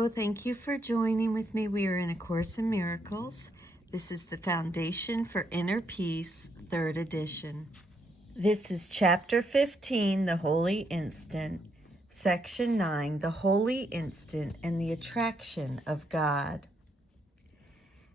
Hello, thank you for joining with me. We are in A Course in Miracles. This is the Foundation for Inner Peace, 3rd edition. This is Chapter 15, The Holy Instant, Section 9, The Holy Instant and the Attraction of God.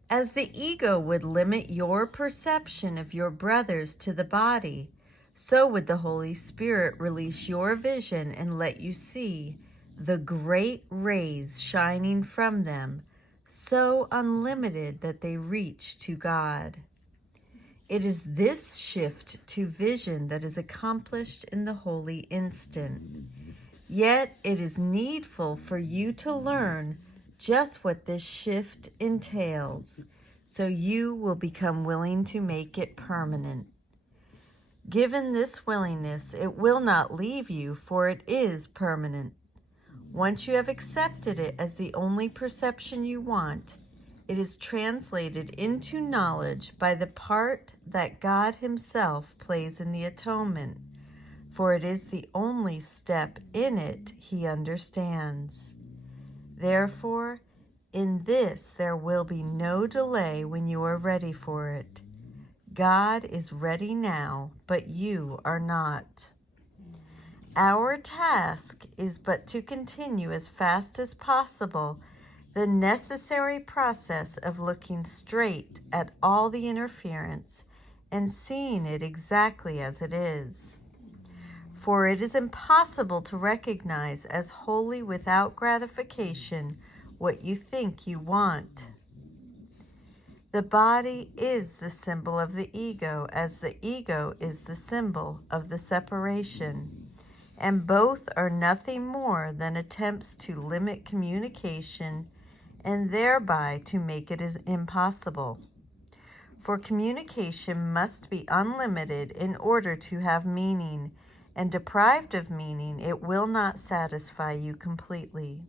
As the ego would limit your perception of your brothers to the body, so would the Holy Spirit release your vision and let you see the great rays shining from them, so unlimited that they reach to God. It is this shift to vision that is accomplished in the holy instant. Yet it is needful for you to learn just what this shift entails, so you will become willing to make it permanent. Given this willingness, it will not leave you, for it is permanent. Once you have accepted it as the only perception you want, it is translated into knowledge by the part that God Himself plays in the atonement, for it is the only step in it He understands. Therefore, in this there will be no delay when you are ready for it. God is ready now, but you are not. Our task is but to continue as fast as possible the necessary process of looking straight at all the interference and seeing it exactly as it is. For it is impossible to recognize as wholly without gratification what you think you want. The body is the symbol of the ego, as the ego is the symbol of the separation. And both are nothing more than attempts to limit communication and thereby to make it as impossible. For communication must be unlimited in order to have meaning, and deprived of meaning, it will not satisfy you completely.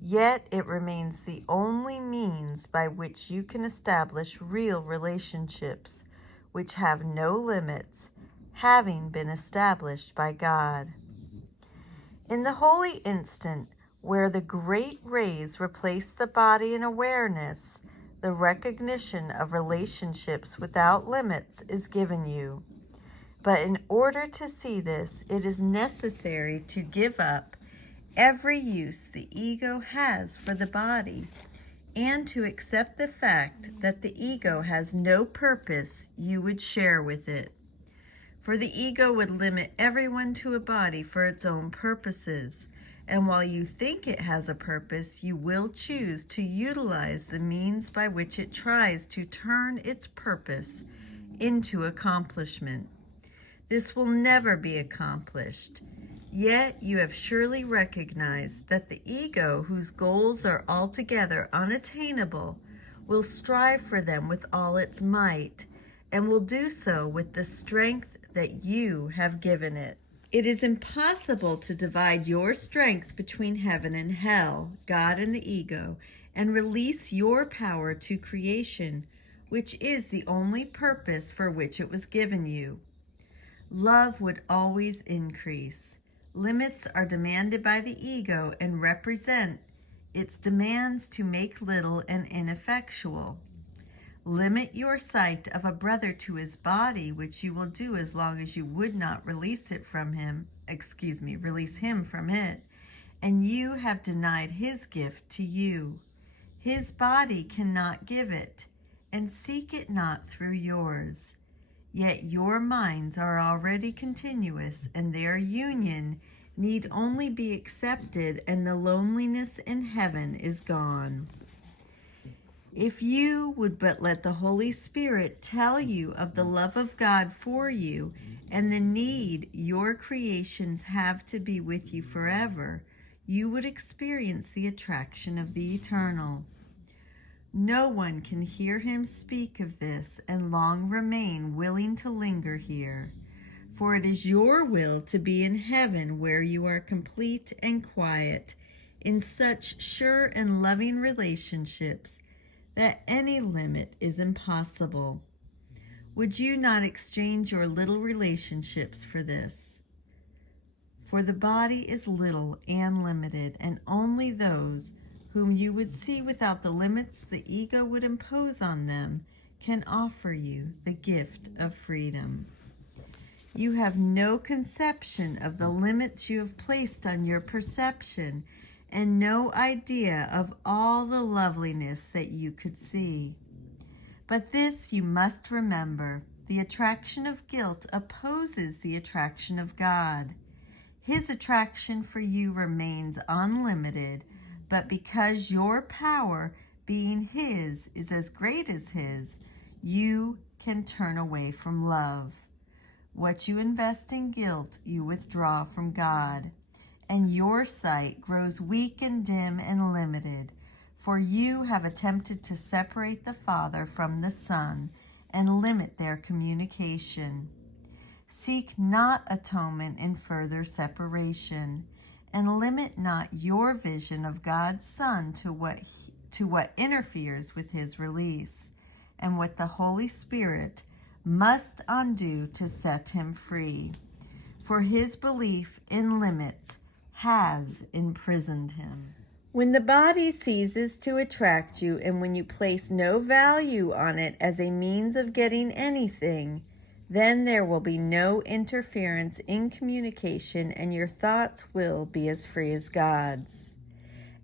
Yet it remains the only means by which you can establish real relationships, which have no limits, having been established by God. In the holy instant, where the great rays replace the body in awareness, the recognition of relationships without limits is given you. But in order to see this, it is necessary to give up every use the ego has for the body, and to accept the fact that the ego has no purpose you would share with it. For the ego would limit everyone to a body for its own purposes, and while you think it has a purpose, you will choose to utilize the means by which it tries to turn its purpose into accomplishment. This will never be accomplished. Yet you have surely recognized that the ego, whose goals are altogether unattainable, will strive for them with all its might, and will do so with the strength that you have given it. It is impossible to divide your strength between heaven and hell, God and the ego, and release your power to creation, which is the only purpose for which it was given you. Love would always increase. Limits are demanded by the ego and represent its demands to make little and ineffectual. Limit your sight of a brother to his body, which you will do as long as you would not release him from it, and you have denied his gift to you. His body cannot give it, and seek it not through yours. Yet your minds are already continuous, and their union need only be accepted, and the loneliness in heaven is gone. If you would but let the Holy Spirit tell you of the love of God for you and the need your creations have to be with you forever, you would experience the attraction of the eternal. No one can hear him speak of this and long remain willing to linger here, for it is your will to be in heaven, where you are complete and quiet in such sure and loving relationships that any limit is impossible. Would you not exchange your little relationships for this? For the body is little and limited, and only those whom you would see without the limits the ego would impose on them, can offer you the gift of freedom. You have no conception of the limits you have placed on your perception, and no idea of all the loveliness that you could see. But this you must remember: the attraction of guilt opposes the attraction of God. His attraction for you remains unlimited, but because your power, being His, is as great as His, you can turn away from love. What you invest in guilt, you withdraw from God, and your sight grows weak and dim and limited, for you have attempted to separate the Father from the Son and limit their communication. Seek not atonement in further separation, and limit not your vision of God's Son to what interferes with His release, and what the Holy Spirit must undo to set Him free. For His belief in limits has imprisoned Him. When the body ceases to attract you, and when you place no value on it as a means of getting anything, then there will be no interference in communication, and your thoughts will be as free as God's.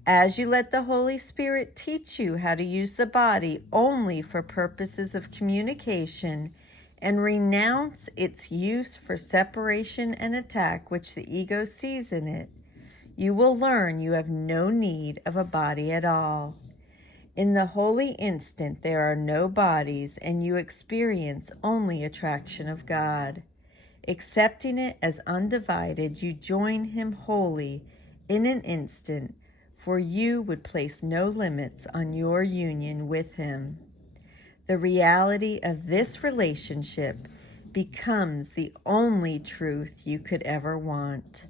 As you let the Holy Spirit teach you how to use the body only for purposes of communication, and renounce its use for separation and attack which the ego sees in it, you will learn you have no need of a body at all. In the holy instant there are no bodies, and you experience only attraction of God. Accepting it as undivided, you join Him wholly in an instant, for you would place no limits on your union with Him. The reality of this relationship becomes the only truth you could ever want.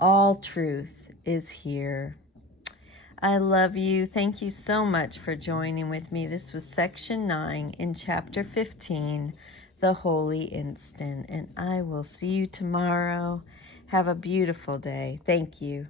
All truth is here. I love you. Thank you so much for joining with me. This was section 9 in chapter 15, The Holy Instant. And I will see you tomorrow. Have a beautiful day. Thank you.